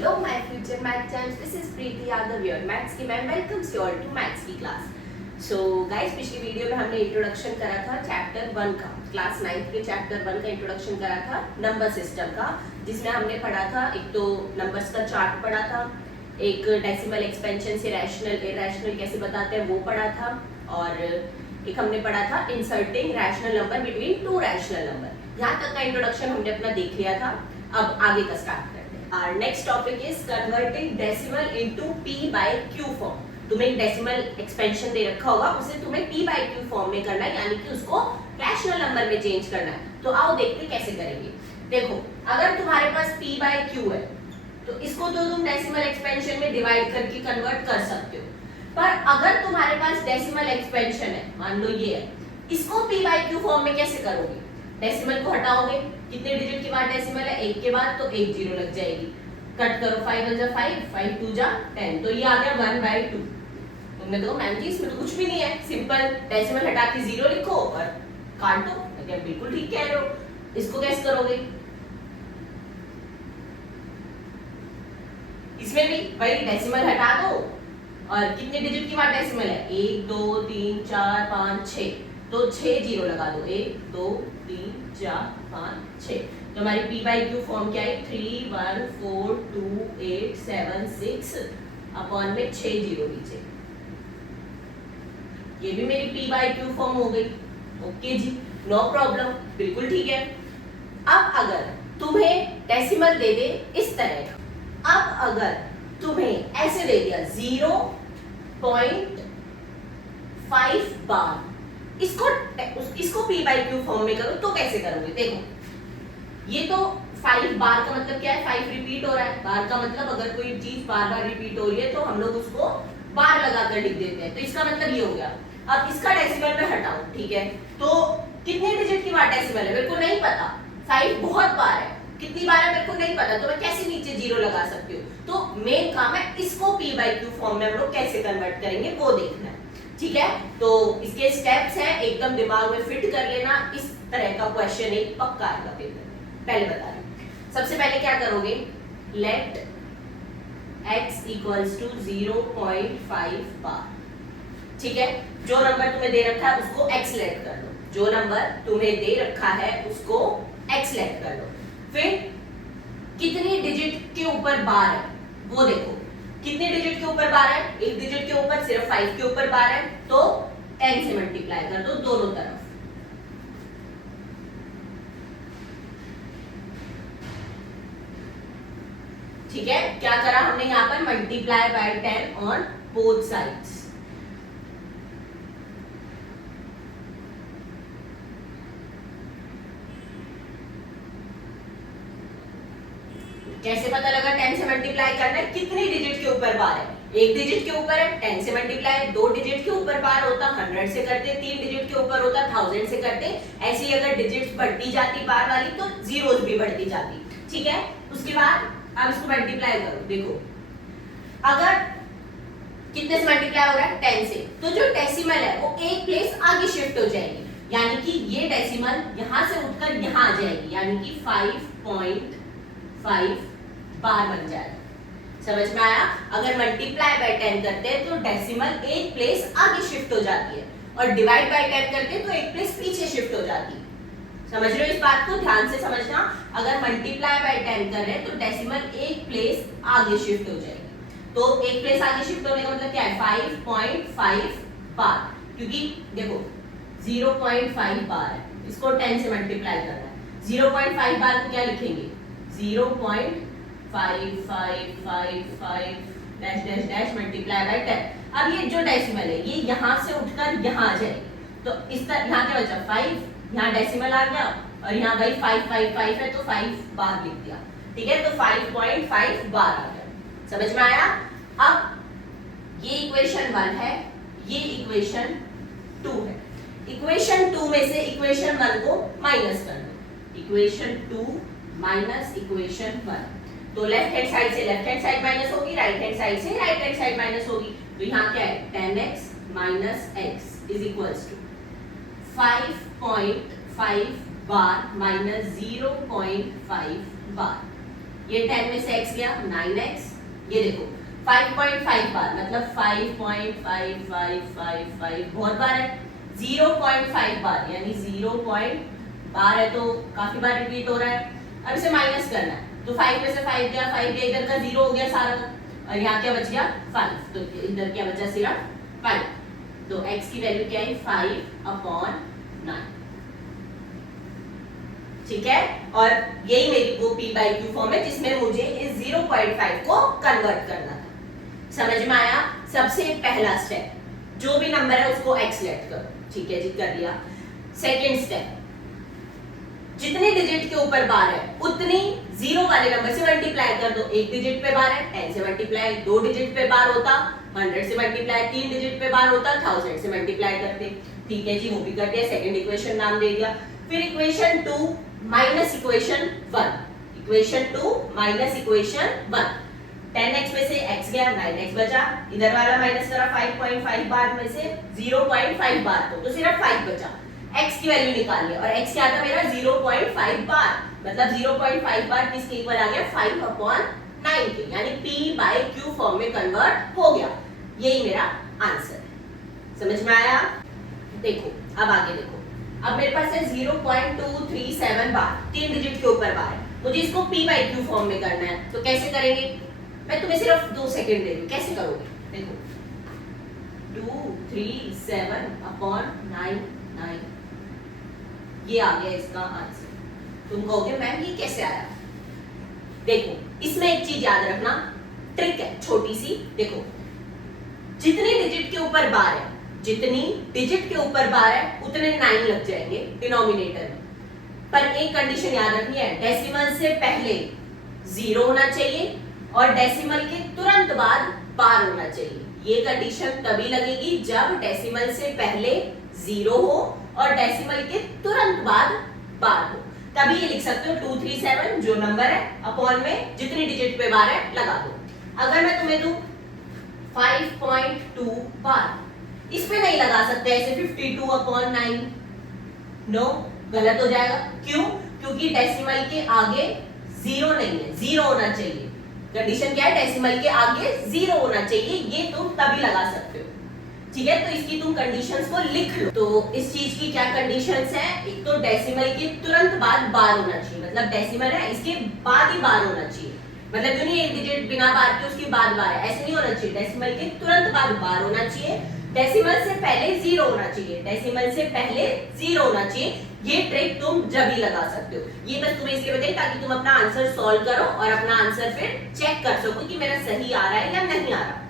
Hello my future math champs, this is Preeti Yadav your maths की ma'am welcomes you all to maths की class. So guys, पिछली video में हमने introduction करा था chapter 1 का, क्लास 9 के चैप्टर 1 का इंट्रोडक्शन करा था नंबर सिस्टम का, जिसमें हमने पढ़ा था एक तो नंबर्स का चार्ट पढ़ा था, एक डेसिमल एक्सपेंशन से रैशनल इरैशनल कैसे बताते हैं वो पढ़ा था, और एक हमने पढ़ा था inserting rational number between two rational number. यहाँ तक का इंट्रोडक्शन हमने अपना देख लिया था। अब आगे का स्टार्ट करते हैं। Our next topic is converting decimal into p by q form। तुम्हें एक डेसिमल एक्सपेंशन दे रखा होगा, उसे तुम्हें p by q फॉर्म में करना है, यानी कि उसको रैशनल नंबर में चेंज करना है। तो आओ देखते हैं कैसे करेंगे। देखो, अगर तुम्हारे पास p by q है तो इसको तो तुम डेसिमल एक्सपेंशन में डिवाइड करके कन्वर्ट कर सकते हो, पर अगर तुम्हारे पास डेसिमल एक्सपेंशन है, मान लो ये है, इसको p by q फॉर्म में कैसे करोगे? डेसिमल को हटाओगे, कितने डिजिट के बाद डेसिमल है? 1 के बाद, तो 1 जीरो लग जाएगी। कट करो, 5 1 जा 5, 5 2 जा 10, तो ये आ गया 1/2। तुमने तो मैम जी इसमें तो कुछ भी नहीं है, सिंपल डेसिमल हटा के 0 लिखो और काट दो। मतलब बिल्कुल ठीक कह रहे हो। इसको कैसे करोगे? इसमें भी वही डेसिमल हटा दो और कितने डिजिट के बाद डेसिमल है? 1 2 3 4 5 6, तो 6 जीरो लगा दो। 1 2 3 4 5 6, तो हमारी p by q फॉर्म क्या है? 3 1 4 2 8 7 6 अपॉन में 6 जीरो नीचे। ये भी मेरी p by q फॉर्म हो गई। ओके जी, नो प्रॉब्लम, बिल्कुल ठीक है। अब अगर तुम्हें डेसिमल दे दे इस तरह, अब अगर तुम्हें ऐसे दे दिया 0.5 बार, इसको p by q फॉर्म में करो तो कैसे करोगे? देखो, ये तो 5 बार का मतलब क्या है? 5 रिपीट हो रहा है। बार का मतलब अगर कोई चीज बार बार रिपीट हो रही है तो हम लोग उसको बार लगाकर लिख देते हैं, तो इसका मतलब ये हो गया। अब इसका डेसिमल में हटाओ, ठीक है, तो कितने डिजिट की बार डेसिमल है? मेरे को नहीं पता। 5 बहुत बार है, कितनी बार है मेरे को नहीं पता, तो मैं कैसे नीचे जीरो लगा सकती हूँ? तो मेन काम है इसको p by q फॉर्म में हम लोग कैसे कन्वर्ट करेंगे वो देखना है, ठीक है। तो इसके स्टेप्स हैं, एकदम दिमाग में फिट कर लेना। इस तरह का क्वेश्चन एक पक्का आएगा पेपर में, पहले बता रही हूं। सबसे पहले क्या करोगे? लेट x इक्वल्स टू 0.5 बार, ठीक है। जो नंबर तुम्हें दे रखा है उसको x लेट कर लो, जो नंबर तुम्हें दे रखा है उसको x लेट कर लो। फिर कितनी डिजिट के ऊपर बार है वो देखो, कितने डिजिट के ऊपर बार है? एक डिजिट के ऊपर, सिर्फ 5 के ऊपर बार है, तो 10 से मल्टीप्लाई कर दो दोनों तरफ। ठीक है, क्या करा हमने यहाँ पर? Multiply by 10 on both sides. कैसे पता लगा 10 से मल्टीप्लाई करना है? कितनी डिजिट के ऊपर बार है? एक डिजिट के ऊपर है, 10 से मल्टीप्लाई। 2 डिजिट के ऊपर बार होता 100 से करते, 3 डिजिट के ऊपर होता 1000 से करते। ऐसे ही अगर डिजिट्स बढ़ती जाती बार वाली तो जीरोस भी बढ़ती जाती, ठीक है। उसके बाद अब इसको मल्टीप्लाई करो, देखो अगर कितने से मल्टीप्लाई हो रहा है? 10 से, तो जो डेसिमल है वो एक प्लेस आगे शिफ्ट हो जाएगी, यानी कि ये डेसिमल यहां से उठकर यहां आ जाएगी, यानी कि 5.5 बार बन जाएगा। समझ में आया? अगर मल्टीप्लाई बाय 10 करते हैं तो डेसिमल एक प्लेस आगे शिफ्ट हो जाती है, और डिवाइड बाय 10 करते हैं तो एक प्लेस पीछे शिफ्ट हो जाती है। समझ रहे हो? इस बात को ध्यान से समझना। अगर मल्टीप्लाई बाय 10 कर रहे हैं तो डेसिमल एक प्लेस आगे शिफ्ट हो जाएगी। तो एक प्लेस आगे शिफ्ट होने का मतलब क्या है? 5.5 बार, क्योंकि देखो 0.5 बार है, इसको 10 से मल्टीप्लाई करना है। 0.5 बार को क्या लिखेंगे? 0.5555 dash dash dash multiply by 10। अब ये जो डेसिमल है ये यहां से उठकर यहां आ जाएगी, तो इस तरह यहां क्या बचा? 5, यहाँ डेसिमल आ गया और यहाँ भाई 555 है तो 5 बार लिख दिया, ठीक है। तो 5.5 बार आ गया। समझ में आया? अब ये इक्वेशन 1 है, ये इक्वेशन 2 है। इक्वेशन 2 में से इक्वेशन 1 को माइनस कर दो। इक्वेशन 2 माइनस इक्वेशन 1, तो लेफ्ट हैंड साइड से लेफ्ट हैंड साइड माइनस होगी, राइट हैंड साइड से राइट हैंड साइड माइनस होगी। तो यहाँ क्या है? 10x minus x is equals to 5.5 bar minus 0.5 bar. ये 10 में से x गया 9x, ये देखो 5.5 बार मतलब 5.5555 बहुत बार है, 0.5 बार यानी 0 बार है तो काफी बार रिपीट हो रहा है। अब इसे माइनस करना है तो 5 में से 5 गया, 5 गया, इधर का 0 हो गया सारा और यहाँ क्या बच गया 5, तो इधर क्या बचा सिर्फ 5, तो x की वैल्यू क्या है 5/9, ठीक है। और यही मेरी वो p/q फॉर्म है जिसमें मुझे इस 0.5 को कन्वर्ट करना था। समझ में आया? सबसे पहला स्टेप जो भी नंबर है उसको x लेट करो, ठीक है जी, कर लिया। सेकेंड स्टेप जितने डिजिट के ऊपर बार है उतनी जीरो वाले नंबर से मल्टीप्लाई कर दो। एक डिजिट पे बार है 10 से मल्टीप्लाई, 2 डिजिट पे बार होता 100 से मल्टीप्लाई, 3 डिजिट पे बार होता 1000 से मल्टीप्लाई करते, ठीक है जी, वो भी कर दिया। सेकंड इक्वेशन नाम दे दिया। फिर equation 2 minus equation 1, equation 2 minus equation 1, 10x में से x गया 9x बचा, इधर वाला माइनस करा 5.5 बार में से 0.5 बार तो सिर्फ 5 बचा। x की वैल्यू निकाल लिया और x क्या था मेरा 0.5 बार, मतलब 0.5 बार किसके इक्वल आ गया 5/9 के, यानी p/q फॉर्म में कन्वर्ट हो गया। यही मेरा आंसर है। समझ में आया? देखो अब आगे देखो, अब मेरे पास है 0.237 बार, 3 डिजिट के ऊपर बार है, मुझे इसको p/q फॉर्म में करना है, तो कैसे करेंगे? मैं तुम्हें सिर्फ 2 सेकंड दे रही हूं, कैसे करोगे? देखो 237/9 ये आ गया इसका आंसर। तुम कहोगे मैम ये कैसे आया? देखो इसमें एक चीज याद रखना, ट्रिक है छोटी सी। देखो जितनी डिजिट के ऊपर बार है, जितनी डिजिट के ऊपर बार है उतने 9 लग जाएंगे डिनोमिनेटर में, पर एक कंडीशन याद रखनी है, डेसिमल से पहले 0 होना चाहिए और डेसिमल के तुरंत बाद बार होना चाहिए। ये कंडीशन तभी लगेगी जब डेसिमल से पहले 0 हो और डेसिमल के तुरंत बाद बार हो, तभी ये लिख सकते हो 237 जो नंबर है अपॉन में जितनी डिजिट पे बार है लगा दो। अगर मैं तुम्हें दूं 5.2 बार, इस पे नहीं लगा सकते ऐसे 52/9, नो, गलत हो जाएगा। क्यों? क्योंकि डेसिमल के आगे 0 नहीं है, 0 होना चाहिए। कंडीशन क्या है? डेसिमल के आगे 0 होना चाहिए, ये तुम तभी लगा सकते हो, ठीक है। तो इसकी तुम कंडीशंस को लिख लो। तो इस चीज की क्या कंडीशंस है? एक तो डेसिमल के तुरंत बाद बार होना चाहिए, मतलब डेसिमल है इसके बाद ही बार होना चाहिए, मतलब जो नहीं एक डिजिट बिना बार के उसके बाद बार है, ऐसे नहीं होना चाहिए। डेसिमल के तुरंत बाद बार होना चाहिए, डेसिमल से पहले 0 होना चाहिए, डेसिमल से पहले 0 होना चाहिए। ये ट्रिक तुम जब ही लगा सकते हो। ये बस तुम्हें इसलिए बताइए ताकि तुम अपना आंसर सॉल्व करो और अपना आंसर फिर चेक कर सको कि मेरा सही आ रहा है या नहीं आ रहा,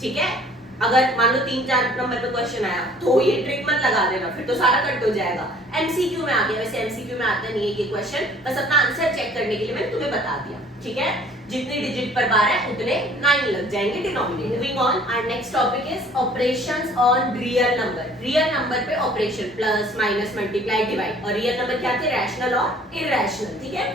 ठीक है। अगर मान लो 3-4 नंबर पे क्वेश्चन आया तो ये ट्रिक मत लगा देना, फिर तो सारा कट हो जाएगा। एमसीक्यू में आ गया, वैसे एमसीक्यू में आता नहीं है ये क्वेश्चन, बस अपना आंसर चेक करने के लिए मैंने तुम्हें बता दिया, ठीक है। जितनी डिजिट पर बार है उतने 9 लग जाएंगे denominator. Moving on, our next topic is operations on real number. Real number पे operation plus minus multiply divide, और रियल नंबर क्या थे? रैशनल और इरैशनल, ठीक है।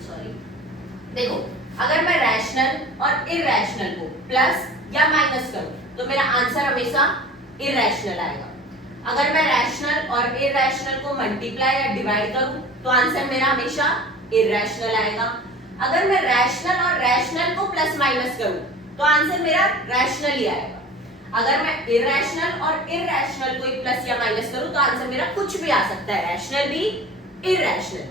सॉरी, देखो अगर मैं रैशनल और इरैशनल को प्लस या माइनस करूं तो मेरा आंसर हमेशा इरैशनल आएगा। अगर मैं रैशनल और इरैशनल को मल्टीप्लाई या डिवाइड करूं तो आंसर मेरा हमेशा इरैशनल आएगा। अगर मैं रैशनल और रैशनल को प्लस माइनस करूं तो आंसर मेरा रैशनल ही आएगा। अगर मैं इरैशनल और इरैशनल को प्लस या माइनस करूं तो आंसर मेरा कुछ भी आ सकता है, रैशनल भी इरैशनल,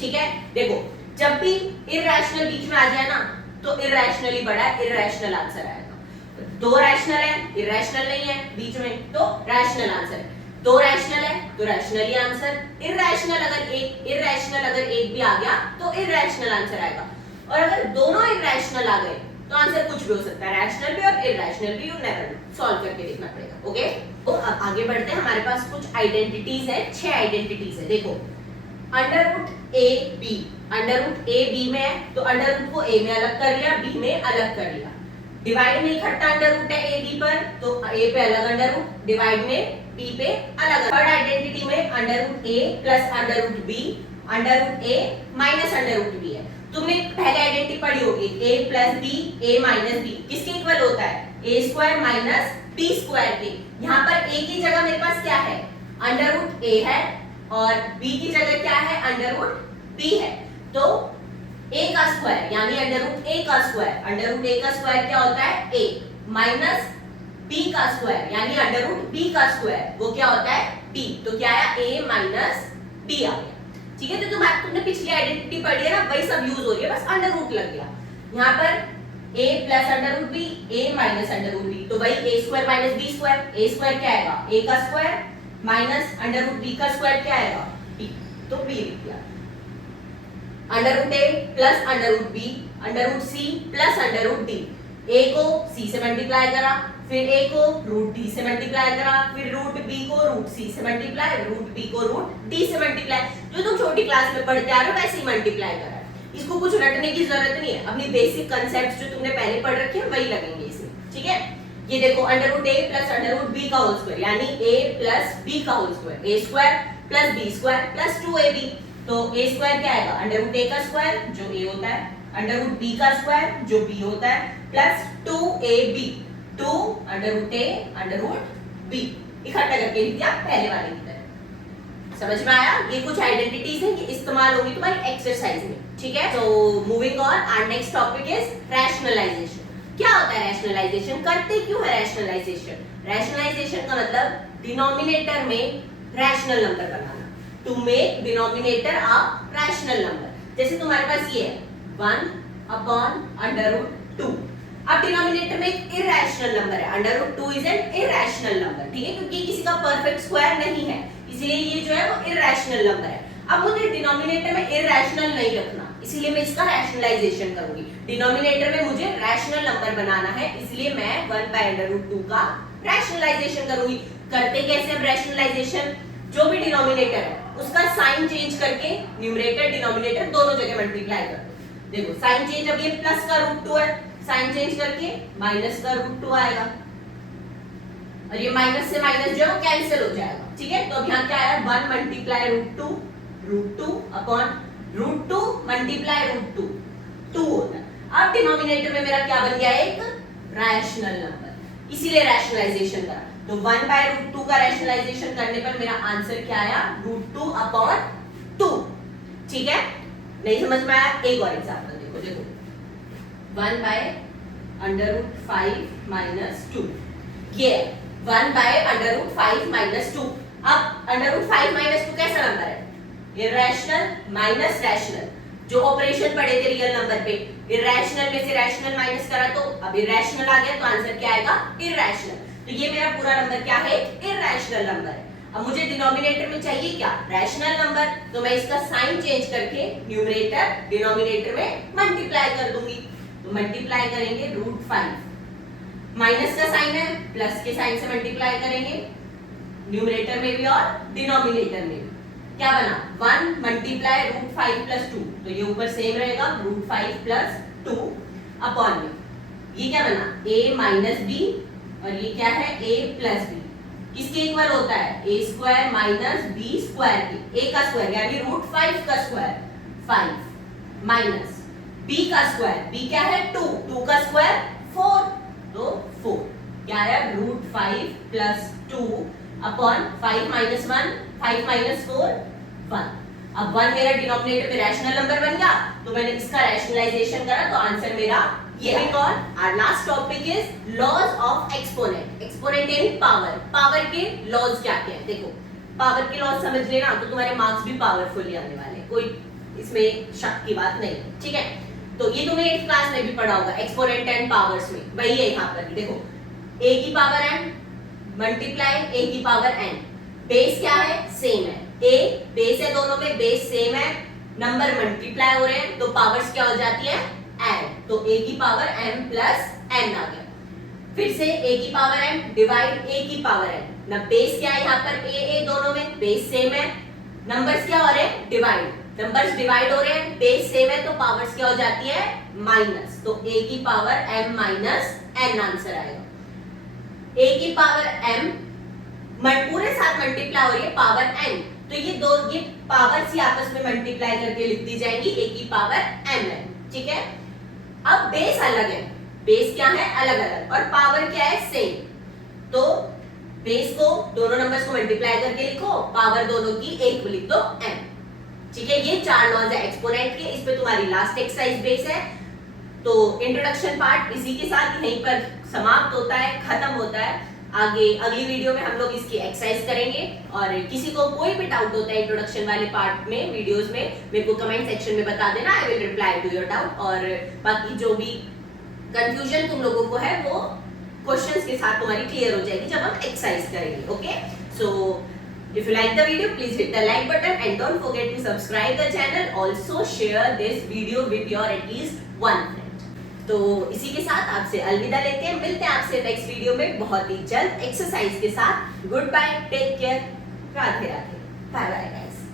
ठीक है। देखो जब भी इरैशनल बीच में आ जाए ना तो इरैशनल ही बड़ा है, इरैशनल आंसर आएगा। 2 रैशनल है, इरैशनल नहीं है बीच में तो रैशनल आंसर है। 2 रैशनल है तो रैशनल ही आंसर। इरैशनल अगर एक भी आ गया तो इरैशनल आंसर आएगा। और अगर दोनों इरैशनल आ गए तो आंसर कुछ भी हो सकता है, रैशनल भी और इरैशनल भी, यू नेवर नो, सॉल्व करके देखना पड़ेगा, ओके। तो अब आगे बढ़ते हैं, हमारे पास कुछ आइडेंटिटीज है, 6 आइडेंटिटीज है। देखो √a b, √a b में है तो √ को a में अलग कर लिया, b में अलग कर लिया। डिवाइड में इकट्ठा √ है a b पर तो a पे अलग √ डिवाइड में b पे अलग। थर्ड आइडेंटिटी में √a plus √b, √a minus √b है। तुमने पहले आइडेंटिटी पढ़ी होगी a plus b, a minus b किसके इक्वल होता है? a square minus b square के। यहाँ पर a की जगह मेरे पास क्या है? √a है और b की जगह क्या है? √b है। तो a का स्क्वायर यानी अंडर रूट a का स्क्वायर, अंडर रूट a का स्क्वायर क्या होता है a, माइनस b का स्क्वायर यानी अंडर रूट b का स्क्वायर, वो क्या होता है b। तो क्या आया a माइनस b आ गया। ठीक है, तो तुमने पिछली आइडेंटिटी पढ़ी है ना, वही सब यूज हो रही है, बस अंडर रूट लग गया। यहाँ पर a plus under root b, a minus under root b, तो वही a square minus b square, a square क्या आएगा a का square minus under root b का स्क्वायर क्या आएगा b, तो b लिख दिया। Under root a plus under root b, under root c plus under root d, a को c से मल्टीप्लाई करा, फिर a को रूट d से मल्टीप्लाई करा, फिर रूट b को रूट c से मल्टीप्लाई, रूट b को रूट d से मल्टीप्लाई, जो तुम छोटी क्लास में पढ़ते आ रहे हो वैसे ही मल्टीप्लाई करा। इसको कुछ रटने की जरूरत नहीं है, अपनी बेसिक कांसेप्ट्स जो तुमने पहले पढ़ रखे हैं वही लगेंगे इसमें। ठीक है, ये देखो under root a plus under root b का होल स्क्वायर यानी a प्लस b का whole square, a square plus b square plus 2ab, तो a स्क्वायर क्या आएगा अंडर रूट a का स्क्वायर जो a होता है, अंडर रूट b का स्क्वायर जो b होता है, plus 2ab, 2 under root a under root b, इकट्ठा करके लिख दिया पहले वाले की तरह। समझ में आया? ये कुछ आइडेंटिटीज हैं, ये इस्तेमाल होगी तुम्हारी एक्सरसाइज में। ठीक है, तो moving on, our next topic is rationalisation. क्या होता है रैशनलाइजेशन, करते क्यों है रैशनलाइजेशन? रैशनलाइजेशन का मतलब डिनोमिनेटर में रैशनल नंबर बनाना, to make denominator a rational number. जैसे तुम्हारे पास ये है 1 अपॉन अंडर रूट 2, अब डिनोमिनेटर में एक इरैशनल नंबर है, under root 2 is an irrational number. ठीक है, क्योंकि किसी का परफेक्ट स्क्वायर नहीं है, इसलिए ये जो है वो इरैशनल नंबर है। अब मुझे डिनोमिनेटर में इरैशनल नहीं रखना, इसीलिए मैं इसका रैशनलाइजेशन करूंगी। डिनोमिनेटर में मुझे रैशनल नंबर बनाना है, इसलिए मैं 1 बाय अंडर रूट 2 का रैशनलाइजेशन करूंगी। करते कैसे हम रैशनलाइजेशन? जो भी डिनोमिनेटर है उसका साइन चेंज करके न्यूमरेटर डिनोमिनेटर दोनों जगह मल्टीप्लाई कर दो। देखो साइन चेंज, अब ये प्लस का रूट 2 है, साइन चेंज करके माइनस का रूट 2 आएगा, और ये माइनस से माइनस जो है वो कैंसिल हो जाएगा। ठीक है, तो अब यहाँ क्या आया 1 multiply root 2 upon root 2 multiply root 2, 2 होता है। अब डिनोमिनेटर में मेरा क्या बन गया एक रैशनल नंबर, इसीलिए रैशनलाइजेशन करा। तो 1 बाय रूट 2 का रैशनलाइजेशन करने पर मेरा आंसर क्या आया रूट 2 अपॉन 2। ठीक है, नहीं समझ में आया? एक और एग्जांपल देखो 1 बाय अंडर रूट 5 माइनस 2, ये 1 बाय अंडर रूट 5 माइनस 2। अब अंडर रूट 5 माइनस 2 कैसा नंबर है? इरैशनल माइनस रैशनल, जो ऑपरेशन पढ़े थे रियल नंबर पे, इरैशनल में से रैशनल माइनस करा तो अब इरैशनल आ गया, तो आंसर क्या आएगा इरैशनल। तो ये मेरा पूरा नंबर क्या है इरैशनल नंबर है। अब मुझे डिनोमिनेटर में चाहिए क्या रैशनल नंबर, तो मैं इसका साइन चेंज करके न्यूमरेटर डिनोमिनेटर में मल्टीप्लाई कर दूंगी। तो मल्टीप्लाई करेंगे रूट 5, माइनस का साइन है प्लस के साइन से मल्टीप्लाई करेंगे न्यूमरेटर में भी और डिनोमिनेटर में भी। क्या बना 1 मल्टीप्लाई रूट 5 प्लस 2, तो ये ऊपर सेम रहेगा रूट 5 प्लस 2 अपॉन में ये क्या बना a माइनस b, और ये क्या है a प्लस b, किसके इक्वल होता है a square minus b square के, a का स्क्वायर यानी रूट 5 का स्क्वायर 5 माइनस b का स्क्वायर, b क्या है 2, 2 का स्क्वायर 4, तो 4 क्या है root 5 plus 2 upon 5 minus 1, 5 minus 4 1। अब 1 मेरा डिनोमिनेटर में रैशनल नंबर बन गया, तो मैंने इसका रैशनलाइजेशन करा, तो आंसर मेरा ये है। और our last topic is laws of exponent. Exponent यानी पावर, पावर के लॉज क्या क्या है? देखो पावर के लॉज समझ लेना तो तुम्हारे मार्क्स भी पावरफुल ही आने वाले, कोई इसमें शक की बात नहीं। ठीक है, तो ये तुमने 8th क्लास में भी पढ़ा होगा एक्सपोनेंट एंड पावर्स में, वही है यहाँ पर। देखो a की पावर n मल्टीप्लाई a की पावर n, बेस क्या है सेम है, a बेस है, दोनों में बेस सेम है, नंबर मल्टीप्लाई हो रहे हैं तो पावर्स क्या हो जाती है n, तो a की पावर m प्लस n आ गया। फिर से a की पावर m डिवाइड a की पावर n, ना बेस क्या है यहाँ पर a दोनों में बेस सेम है, नंबर्स क्या हो रहे हैं डिवाइड, नंबर्स डिवाइड हो रहे हैं, बेस सेम है, तो पावर्स क्या हो जाती है माइनस, तो a की power m minus n answer आएगा। a की पावर m पूरे साथ मल्टीप्लाई हो रही है पावर n, तो ये पावर्स ही आपस में मल्टीप्लाई करके लिख दी जाएंगी a की पावर m है। ठीक है, अब बेस अलग है, बेस क्या है अलग अलग, और पावर क्या है सेम, तो बेस को दोनों नंबर्स को मल्टीप्लाई करके लिखो, पावर दोनों की एक को लिख दो m। ठीक है, ये 4 लॉज है एक्सपोनेंट के, इस पे तुम्हारी लास्ट एक्सरसाइज बेस है। तो इंट्रोडक्शन पार्ट इसी के साथ यहीं पर समाप्त होता है, खत्म होता है। आगे अगली वीडियो में हम लोग इसकी एक्सरसाइज करेंगे, और किसी को कोई भी डाउट होता है इंट्रोडक्शन वाले पार्ट में वीडियोस में, मेरे को कमेंट सेक्शन में बता देना, I will reply to your doubt. और बाकी जो भी कंफ्यूजन तुम लोगों को है वो क्वेश्चंस के साथ तुम्हारी क्लियर हो जाएगी जब हम एक्सरसाइज करेंगे। Okay, so if you like the video, please hit the like button and don't forget to subscribe the channel. Also share this video with your at least one friend. तो इसी के साथ आपसे अलविदा लेते हैं, मिलते हैं आपसे नेक्स्ट वीडियो में बहुत ही जल्द एक्सरसाइज के साथ। Good bye, take care, Radhe Radhe, bye bye.